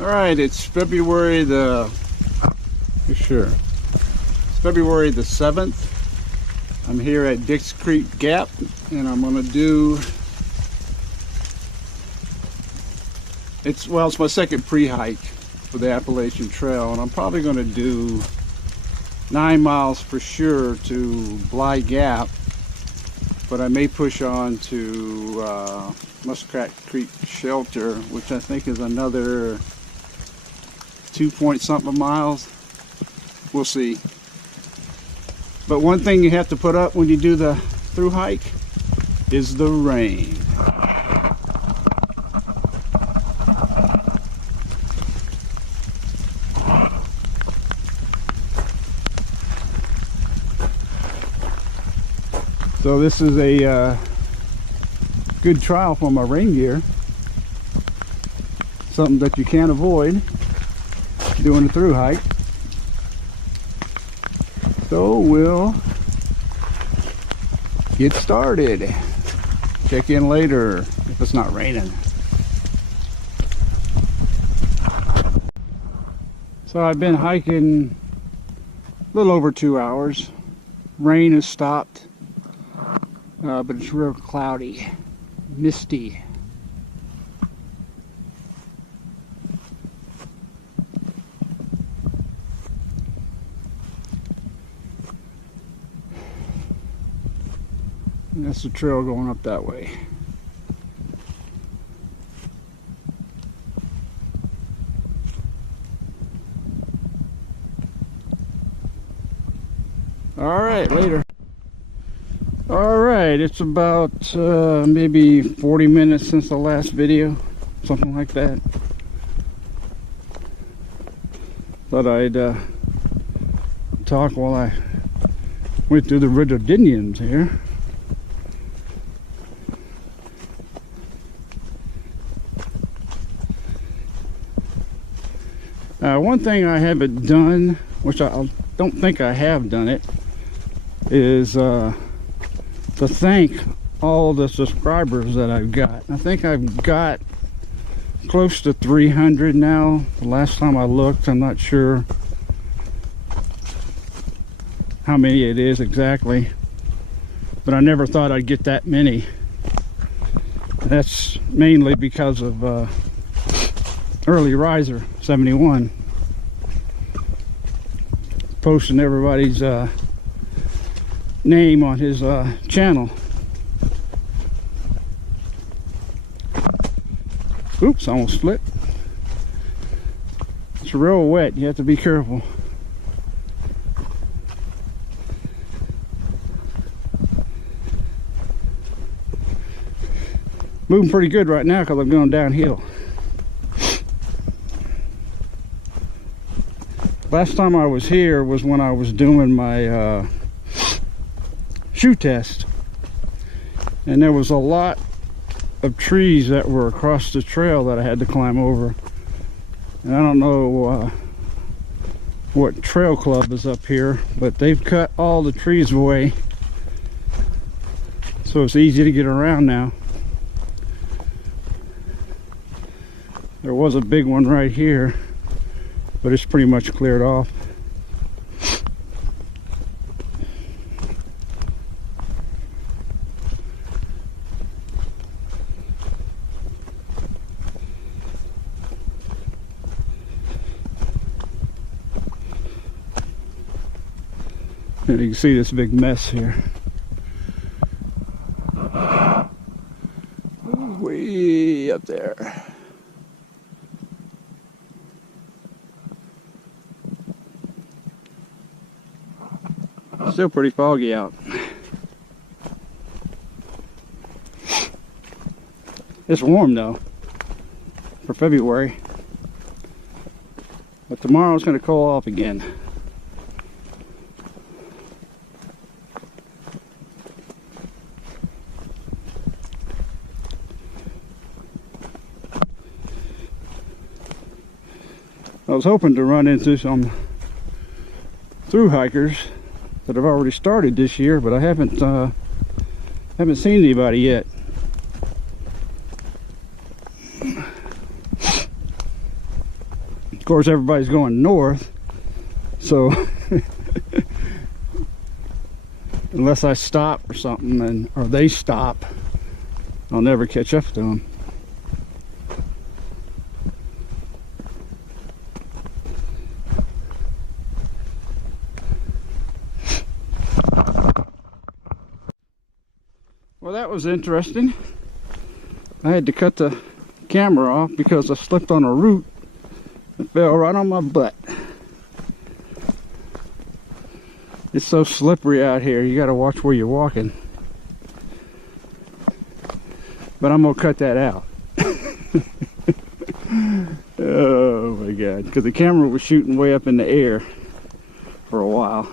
All right, it's February the, It's February the 7th. I'm here at Dix Creek Gap, and I'm gonna do, it's my second pre-hike for the Appalachian Trail, and I'm probably gonna do 9 miles for sure to Bly Gap, but I may push on to Muskrat Creek Shelter, which I think is another 2-point-something miles. We'll see. But one thing you have to put up when you do the through hike is the rain. So this is a good trial for my rain gear. Something that you can't avoid doing a through hike. So we'll get started. Check in later if it's not raining. So I've been hiking a little over 2 hours. Rain has stopped, but it's real cloudy, misty. And that's the trail going up that way. All right, later. All right, it's about maybe 40 minutes since the last video, something like that. Thought I'd talk while I went through the rhododendrons here. One thing I haven't done, which I don't think I have done it, is to thank all the subscribers that I've got. I think I've got close to 300 now. The last time I looked, I'm not sure how many it is exactly, but I never thought I'd get that many. That's mainly because of Early Riser 71 posting everybody's name on his channel. Oops, almost flipped. It's real wet, you have to be careful. Moving pretty good right now because I'm going downhill. Last time I was here was when I was doing my shoe test, and there was a lot of trees that were across the trail that I had to climb over, and I don't know what trail club is up here, but they've cut all the trees away, so it's easy to get around now. There was a big one right here, but it's pretty much cleared off. And you can see this big mess here. Way up there. Still pretty foggy out. It's warm though for February, but tomorrow's going to cool off again. I was hoping to run into some through hikers that have already started this year, but I haven't seen anybody yet. course, everybody's going north, so unless I stop or something, or they stop, I'll never catch up to them. Well, that was interesting. I had to cut the camera off because I slipped on a root and fell right on my butt. It's so slippery out here, you gotta watch where you're walking. But I'm gonna cut that out. Oh my God, because the camera was shooting way up in the air for a while.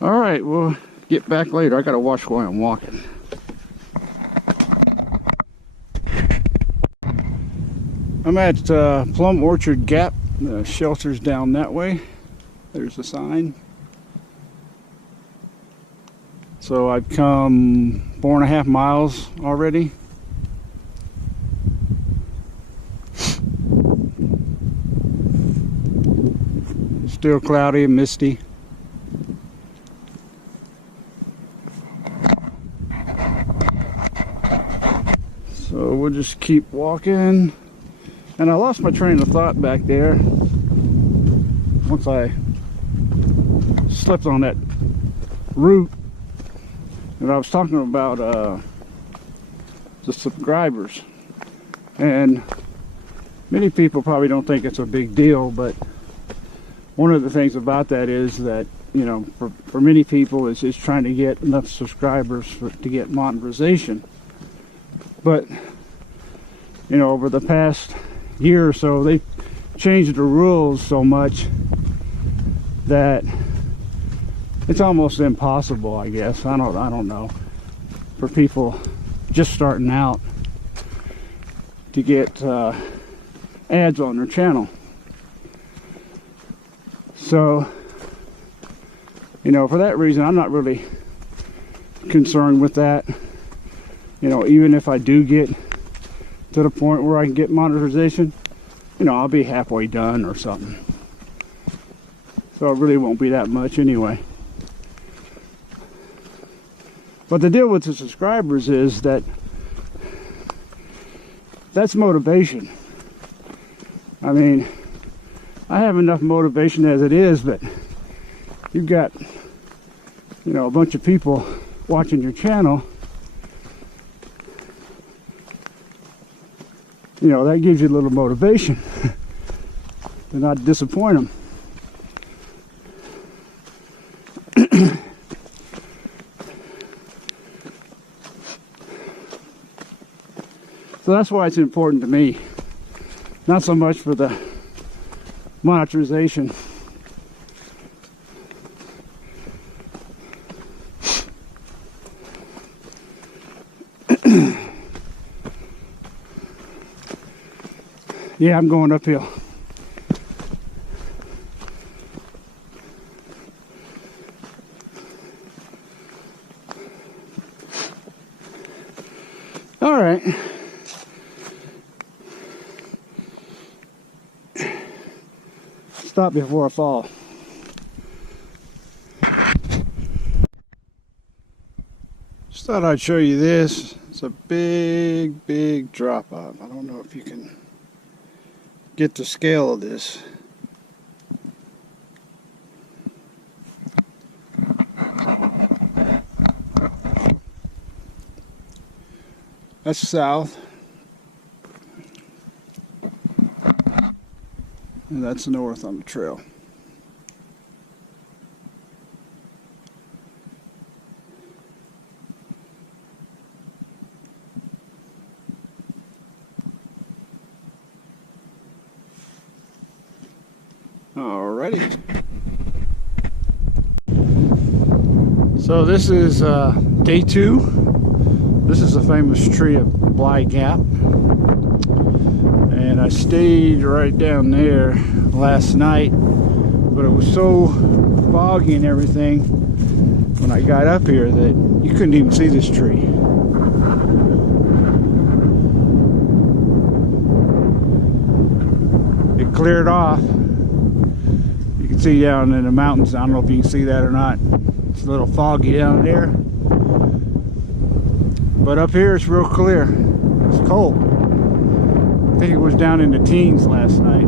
All right, we'll get back later. I gotta watch where I'm walking. I'm at Plum Orchard Gap. The shelter's down that way. There's the sign. So I've come 4.5 miles already. Still cloudy and misty. So we'll just keep walking. And I lost my train of thought back there once I slipped on that root. And I was talking about the subscribers. And many people probably don't think it's a big deal, but one of the things about that is that, you know, for many people it's just trying to get enough subscribers to get monetization. But, you know, over the past year or so, they've changed the rules so much that it's almost impossible, I guess. I don't know, for people just starting out to get ads on their channel. So, you know, for that reason, I'm not really concerned with that. You know, even if I do get to the point where I can get monetization, you know, I'll be halfway done or something. So it really won't be that much anyway. But the deal with the subscribers is that that's motivation. I mean, I have enough motivation as it is, but you've got, you know, a bunch of people watching your channel. You know, that gives you a little motivation to not disappoint them. So that's why it's important to me. Not so much for the monetization. Yeah, I'm going uphill. All right. Stop before I fall. Just thought I'd show you this. It's a big drop off. I don't know if you can get the scale of this. That's south, and that's north on the trail. So this is day 2. This is a famous tree of Bly Gap. And I stayed right down there last night, but it was so foggy and everything when I got up here that you couldn't even see this tree. It cleared off. You can see down in the mountains. I don't know if you can see that or not. It's a little foggy down there, but up here it's real clear. It's cold. I think it was down in the teens last night.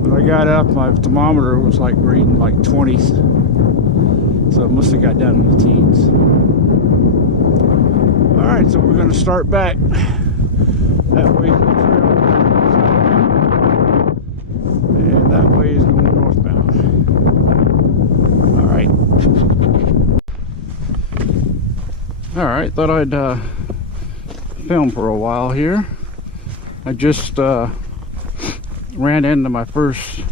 When I got up, my thermometer was like reading like 20s, so it must have got down in the teens. All right, so we're going to start back that way, and that way is going northbound. All right, thought I'd film for a while here. I just ran into my first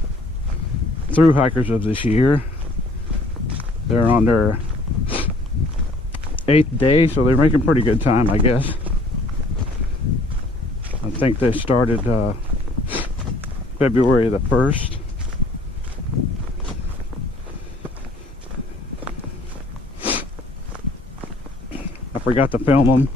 through hikers of this year. They're on their 8th day, so they're making pretty good time, I guess. I think they started February the 1st. I forgot to film them.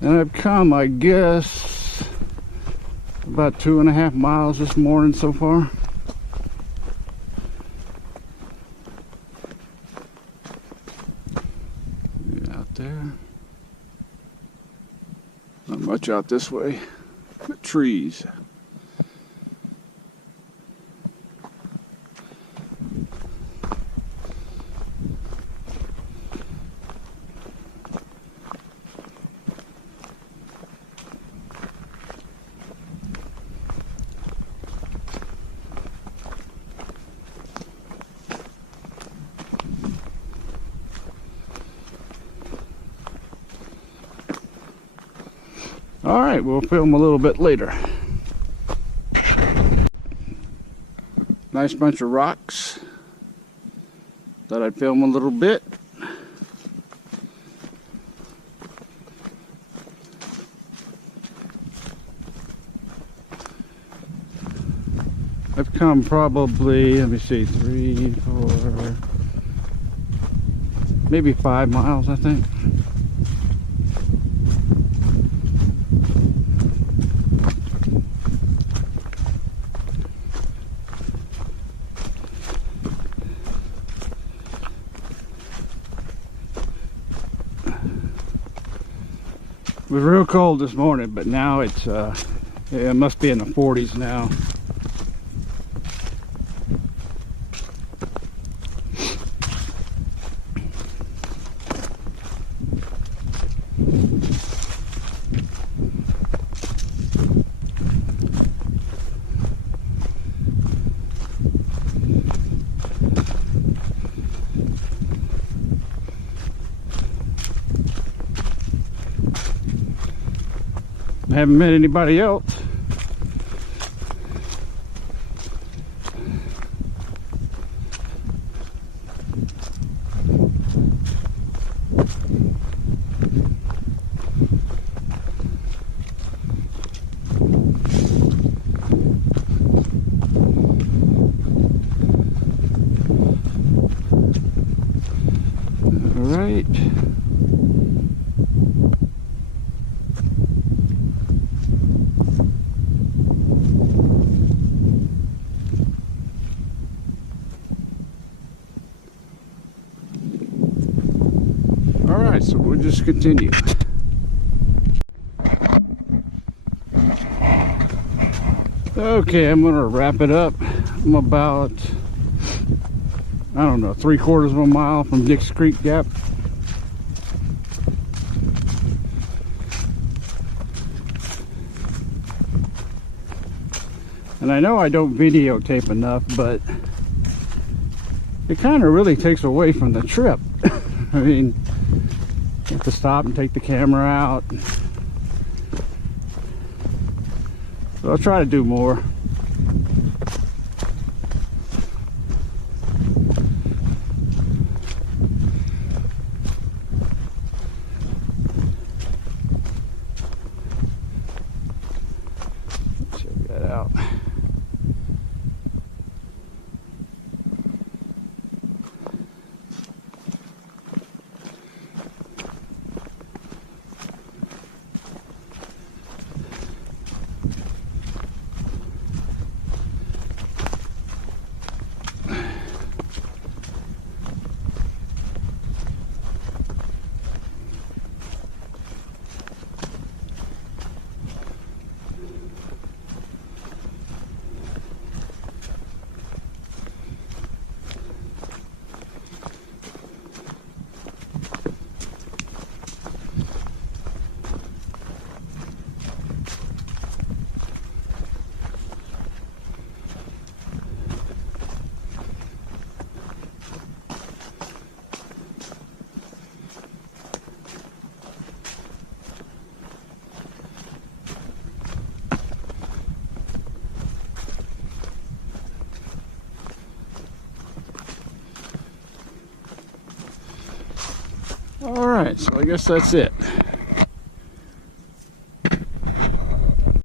And I've come, I guess, about 2.5 miles this morning so far. Out there. Not much out this way, but trees. All right, we'll film a little bit later. Nice bunch of rocks. Thought I'd film a little bit. I've come probably, let me see, 3, 4, maybe 5 miles, I think. It was real cold this morning, but now it's it must be in the 40s now. I haven't met anybody else. All right. Alright, so we'll just continue. Okay, I'm gonna wrap it up. I'm about, I don't know, 3/4 of a mile from Dix Creek Gap. And I know I don't videotape enough, but it kind of really takes away from the trip. I mean, you have to stop and take the camera out. So I'll try to do more. Check that out. All right, so I guess that's it.